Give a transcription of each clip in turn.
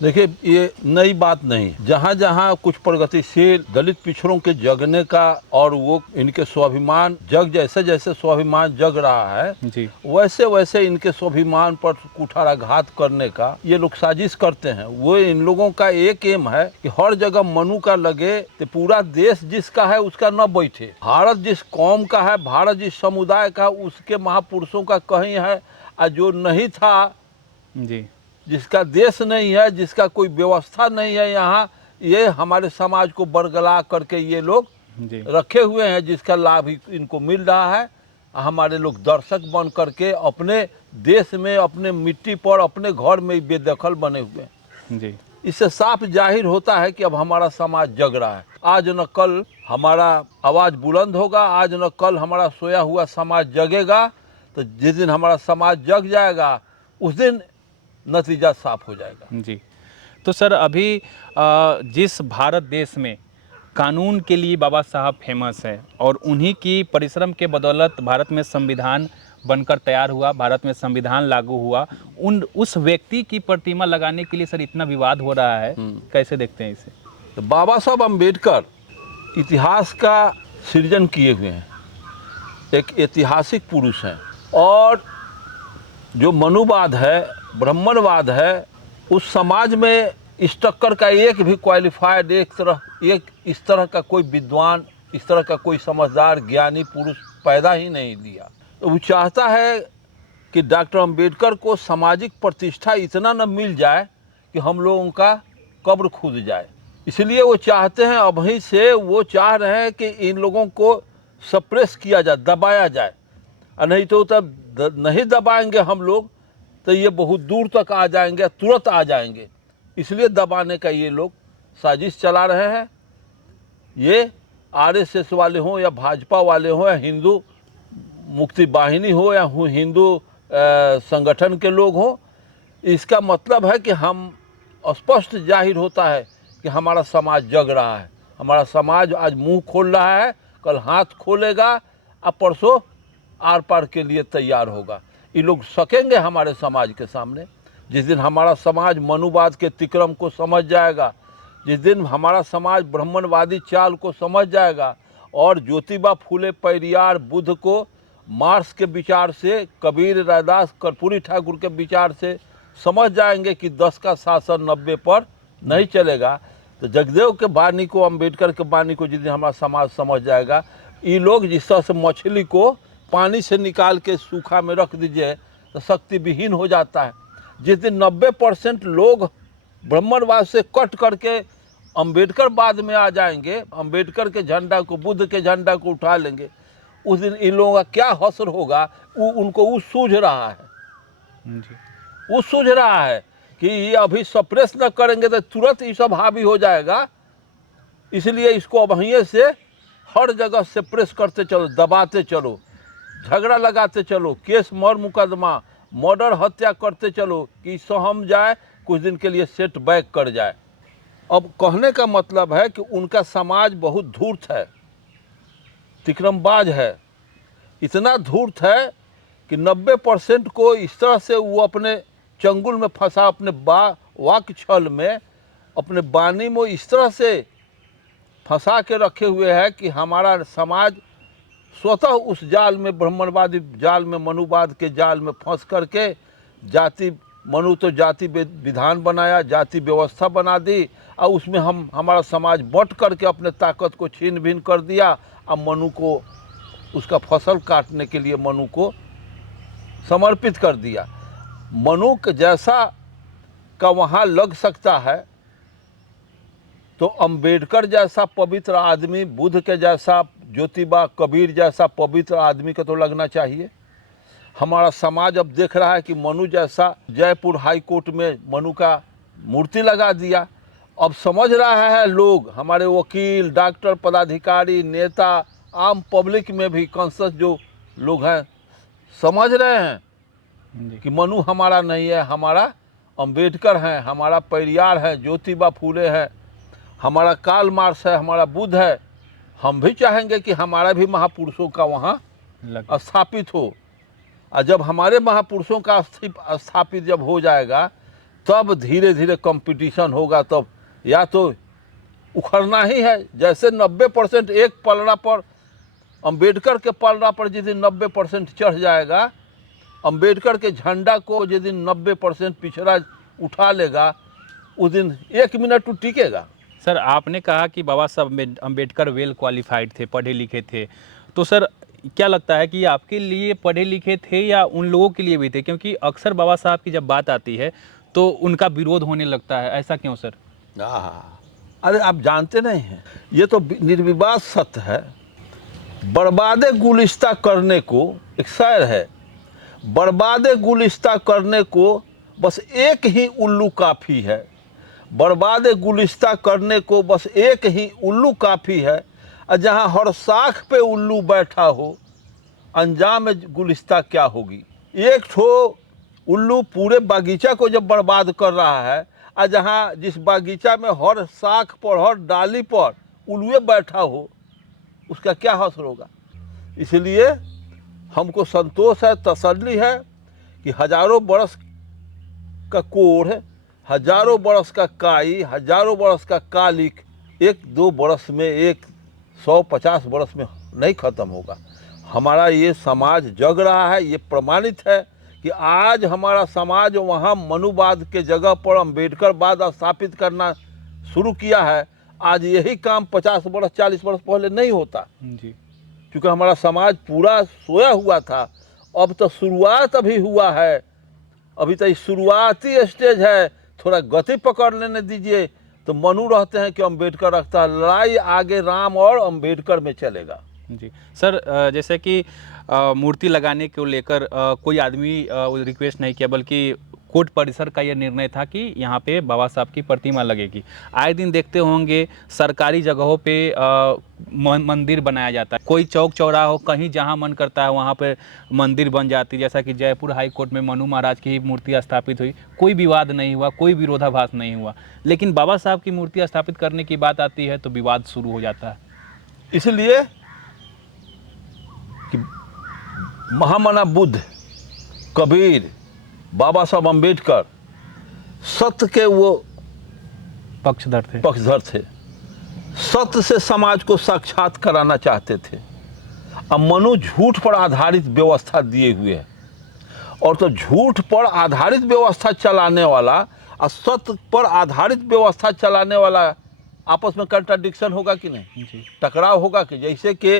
देखिए, ये नई बात नहीं। जहाँ जहाँ कुछ प्रगतिशील दलित पिछड़ों के जगने का और वो इनके स्वाभिमान जैसे जैसे स्वाभिमान जग रहा है जी वैसे वैसे इनके स्वाभिमान पर कुठाराघात करने का ये लोग साजिश करते हैं। वो इन लोगों का एक एम है कि हर जगह मनु का लगे तो पूरा देश जिसका है उसका न बैठे। भारत जिस कौम का है, भारत जिस समुदाय का, उसके महापुरुषों का कहीं है, और जो नहीं था, जी जिसका देश नहीं है, जिसका कोई व्यवस्था नहीं है यहाँ, ये हमारे समाज को बरगला करके ये लोग जी रखे हुए हैं, जिसका लाभ इनको मिल रहा है। हमारे लोग दर्शक बन करके अपने देश में, अपने मिट्टी पर, अपने घर में बेदखल बने हुए हैं। जी इससे साफ जाहिर होता है कि अब हमारा समाज जग रहा है। आज न कल हमारा आवाज़ बुलंद होगा, आज न कल हमारा सोया हुआ समाज जगेगा। तो जिस दिन हमारा समाज जग जाएगा उस दिन नतीजा साफ हो जाएगा। जी। तो सर अभी जिस भारत देश में कानून के लिए बाबा साहब फेमस है और उन्हीं की परिश्रम के बदौलत भारत में संविधान बनकर तैयार हुआ, भारत में संविधान लागू हुआ, उस व्यक्ति की प्रतिमा लगाने के लिए सर इतना विवाद हो रहा है, कैसे देखते हैं इसे? तो बाबा साहब अम्बेडकर इतिहास का सृजन किए हुए हैं, एक ऐतिहासिक पुरुष हैं। और जो मनुवाद है, ब्राह्मणवाद है, उस समाज में इस टक्कर का एक भी क्वालिफाइड, एक इस तरह का कोई विद्वान, इस तरह का कोई समझदार ज्ञानी पुरुष पैदा ही नहीं लिया। तो वो चाहता है कि डॉक्टर अम्बेडकर को सामाजिक प्रतिष्ठा इतना न मिल जाए कि हम लोगों का कब्र खुद जाए। इसलिए वो चाहते हैं, अभी से वो चाह रहे हैं कि इन लोगों को सप्रेस किया जाए, दबाया जाए। और नहीं तो तब नहीं दबाएंगे हम लोग तो ये बहुत दूर तक आ जाएंगे, तुरंत आ जाएंगे। इसलिए दबाने का ये लोग साजिश चला रहे हैं। ये आरएसएस वाले हों या भाजपा वाले हों या हिंदू मुक्ति वाहिनी हो या हिंदू संगठन के लोग हों, इसका मतलब है कि हम स्पष्ट जाहिर होता है कि हमारा समाज जग रहा है। हमारा समाज आज मुंह खोल रहा है, कल हाथ खोलेगा, अब परसों आर पार के लिए तैयार होगा। ये लोग सकेंगे हमारे समाज के सामने। जिस दिन हमारा समाज मनुवाद के तिक्रम को समझ जाएगा, जिस दिन हमारा समाज ब्राह्मणवादी चाल को समझ जाएगा और ज्योतिबा फूले पेरियार बुद्ध को मार्क्स के विचार से, कबीर रैदास कर्पूरी ठाकुर के विचार से समझ जाएंगे कि 10 का शासन 90 पर नहीं चलेगा, तो जगदेव के वाणी को, अम्बेडकर के वाणी को जिस दिन हमारा समाज समझ जाएगा, ये लोग जिस तरह से मछली को पानी से निकाल के सूखा में रख दीजिए तो शक्ति विहीन हो जाता है। जिस दिन 90% लोग ब्राह्मणवाद से कट करके अम्बेडकर बाद में आ जाएंगे, अम्बेडकर के झंडा को, बुद्ध के झंडा को उठा लेंगे, उस दिन इन लोगों का क्या हश्र होगा। उनको वो सूझ रहा है, वो सूझ रहा है कि ये अभी सप्रेस न करेंगे तो तुरंत ये सब हावी हो जाएगा। इसलिए इसको अब वहीं से हर जगह सप्रेस करते चलो, दबाते चलो, झगड़ा लगाते चलो, केस मर मुकदमा, मर्डर, हत्या करते चलो कि सहम जाए, कुछ दिन के लिए सेट बैक कर जाए। अब कहने का मतलब है कि उनका समाज बहुत धूर्त है, तिक्रमबाज है। इतना धूर्त है कि 90% को इस तरह से वो अपने चंगुल में फंसा, अपने वाक छल में, अपने बानी में इस तरह से फंसा के रखे हुए है कि हमारा समाज स्वतः उस जाल में, ब्राह्मणवादी जाल में, मनुवाद के जाल में फंस करके जाति, मनु तो जाति विधान बनाया, जाति व्यवस्था बना दी, और उसमें हमारा समाज बट करके अपने ताकत को छीन भिन कर दिया। अब मनु को उसका फसल काटने के लिए मनु को समर्पित कर दिया। मनु के जैसा का वहाँ लग सकता है तो अम्बेडकर जैसा पवित्र आदमी, बुद्ध के जैसा, ज्योतिबा, कबीर जैसा पवित्र आदमी को तो लगना चाहिए। हमारा समाज अब देख रहा है कि मनु जैसा, जयपुर हाई कोर्ट में मनु का मूर्ति लगा दिया। अब समझ रहा है लोग, हमारे वकील, डॉक्टर, पदाधिकारी, नेता, आम पब्लिक में भी कॉन्शियस जो लोग हैं समझ रहे हैं कि मनु हमारा नहीं है, हमारा अम्बेडकर है, हमारा पेरियार है, ज्योतिबा फूले है, हमारा कार्ल मार्क्स है, हमारा बुद्ध है। हम भी चाहेंगे कि हमारा भी महापुरुषों का वहाँ स्थापित हो। और जब हमारे महापुरुषों का स्थापित जब हो जाएगा तब धीरे धीरे कंपटीशन होगा, तब या तो उखड़ना ही है। जैसे 90% एक पलड़ा पर, अंबेडकर के पलड़ा पर जिस दिन 90% चढ़ जाएगा, अंबेडकर के झंडा को जिस दिन 90% पिछड़ा उठा लेगा, उस दिन 1 मिनट टिकेगा। सर, आपने कहा कि बाबा साहब अम्बेडकर वेल क्वालिफाइड थे, पढ़े लिखे थे, तो सर क्या लगता है कि आपके लिए पढ़े लिखे थे या उन लोगों के लिए भी थे? क्योंकि अक्सर बाबा साहब की जब बात आती है तो उनका विरोध होने लगता है, ऐसा क्यों सर? अरे आप जानते नहीं हैं, ये तो निर्विवाद सत्य है। बर्बादे गुलिस्ता करने को, एक शायर है, बर्बादे गुलिस्ता करने को बस एक ही उल्लू काफ़ी है। बर्बादे गुलिस्ता करने को बस एक ही उल्लू काफ़ी है, और जहाँ हर साख पे उल्लू बैठा हो, अंजाम गुलिस्ता क्या होगी। एक ठो उल्लू पूरे बागीचा को जब बर्बाद कर रहा है, और जहाँ जिस बागीचा में हर साख पर, हर डाली पर उल्लुए बैठा हो, उसका क्या हासिल होगा। इसलिए हमको संतोष है, तसल्ली है कि हजारों बरस का कोढ़, हजारों बरस का काई, हजारों बरस का कालिक 1-2 बरस में, 150 बरस में नहीं ख़त्म होगा। हमारा ये समाज जग रहा है, ये प्रमाणित है कि आज हमारा समाज वहाँ मनुवाद के जगह पर अम्बेडकरवाद स्थापित करना शुरू किया है। आज यही काम 50 बरस 40 बरस पहले नहीं होता जी, क्योंकि हमारा समाज पूरा सोया हुआ था। अब तो शुरुआत अभी हुआ है, अभी तो शुरुआती स्टेज है, थोड़ा गति पकड़ लेने दीजिए। तो मनु रहते हैं कि अम्बेडकर रखता है, लड़ाई आगे राम और अम्बेडकर में चलेगा। जी सर, जैसे कि मूर्ति लगाने को लेकर कोई आदमी रिक्वेस्ट नहीं किया, बल्कि कोर्ट परिसर का यह निर्णय था कि यहाँ पे बाबा साहब की प्रतिमा लगेगी। आए दिन देखते होंगे सरकारी जगहों पे मंदिर बनाया जाता है, कोई चौक चौराहा हो, कहीं जहाँ मन करता है वहाँ पे मंदिर बन जाती है। जैसा कि जयपुर हाई कोर्ट में मनु महाराज की मूर्ति स्थापित हुई, कोई विवाद नहीं हुआ, कोई विरोधाभास नहीं हुआ। लेकिन बाबा साहब की मूर्ति स्थापित करने की बात आती है तो विवाद शुरू हो जाता है। इसलिए कि महामना बुद्ध, कबीर, बाबा साहब अम्बेडकर सत्य के वो पक्षधर थे। सत्य से समाज को साक्षात कराना चाहते थे। अब मनु झूठ पर आधारित व्यवस्था दिए हुए है, और तो झूठ पर आधारित व्यवस्था चलाने वाला और सत्य पर आधारित व्यवस्था चलाने वाला आपस में कंट्राडिक्शन होगा कि नहीं जी। टकराव होगा कि जैसे कि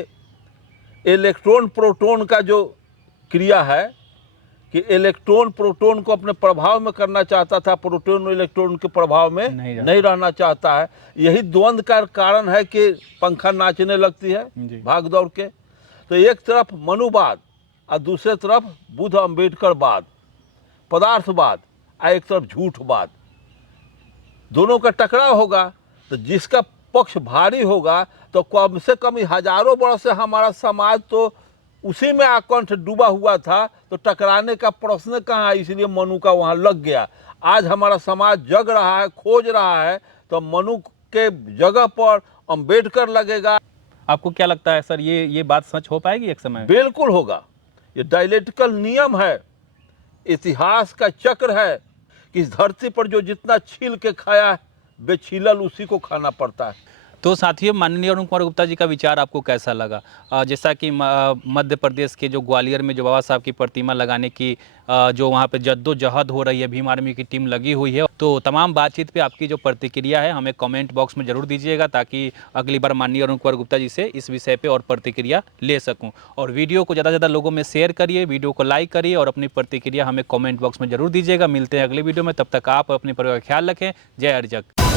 इलेक्ट्रॉन प्रोटॉन का जो क्रिया है कि इलेक्ट्रॉन प्रोटॉन को अपने प्रभाव में करना चाहता था, प्रोटॉन इलेक्ट्रॉन के प्रभाव में नहीं रहना चाहता है। यही द्वंद्व का कारण है कि पंखा नाचने लगती है भाग दौड़ के। तो एक तरफ मनुवाद और दूसरे तरफ बुद्ध अम्बेडकरवाद, पदार्थवाद, और एक तरफ झूठवाद, दोनों का टकराव होगा। तो जिसका पक्ष भारी होगा तो कम से कम हजारों वर्ष से हमारा समाज तो उसी में आकंठ डूबा हुआ था, तो टकराने का प्रश्न कहाँ है। इसलिए मनु का वहाँ लग गया। आज हमारा समाज जग रहा है, खोज रहा है, तो मनु के जगह पर अम्बेडकर लगेगा। आपको क्या लगता है सर, ये बात सच हो पाएगी एक समय? बिल्कुल होगा। ये डायलेक्टिकल नियम है, इतिहास का चक्र है कि इस धरती पर जो जितना छील के खाया बेछीलल उसी को खाना पड़ता है। तो साथियों, माननीय अरुण कुमार गुप्ता जी का विचार आपको कैसा लगा? जैसा कि मध्य प्रदेश के जो ग्वालियर में जो बाबा साहब की प्रतिमा लगाने की जो वहाँ पे जद्दोजहद हो रही है, भीम आर्मी की टीम लगी हुई है, तो तमाम बातचीत पे आपकी जो प्रतिक्रिया है हमें कमेंट बॉक्स में ज़रूर दीजिएगा, ताकि अगली बार माननीय अरुण कुमार गुप्ता जी से इस विषय पे और प्रतिक्रिया ले सकूँ। और वीडियो को ज़्यादा से ज़्यादा लोगों में शेयर करिए, वीडियो को लाइक करिए और अपनी प्रतिक्रिया हमें कमेंट बॉक्स में ज़रूर दीजिएगा। मिलते हैं अगले वीडियो में, तब तक आप अपने परिवार का ख्याल रखें। जय हर जग।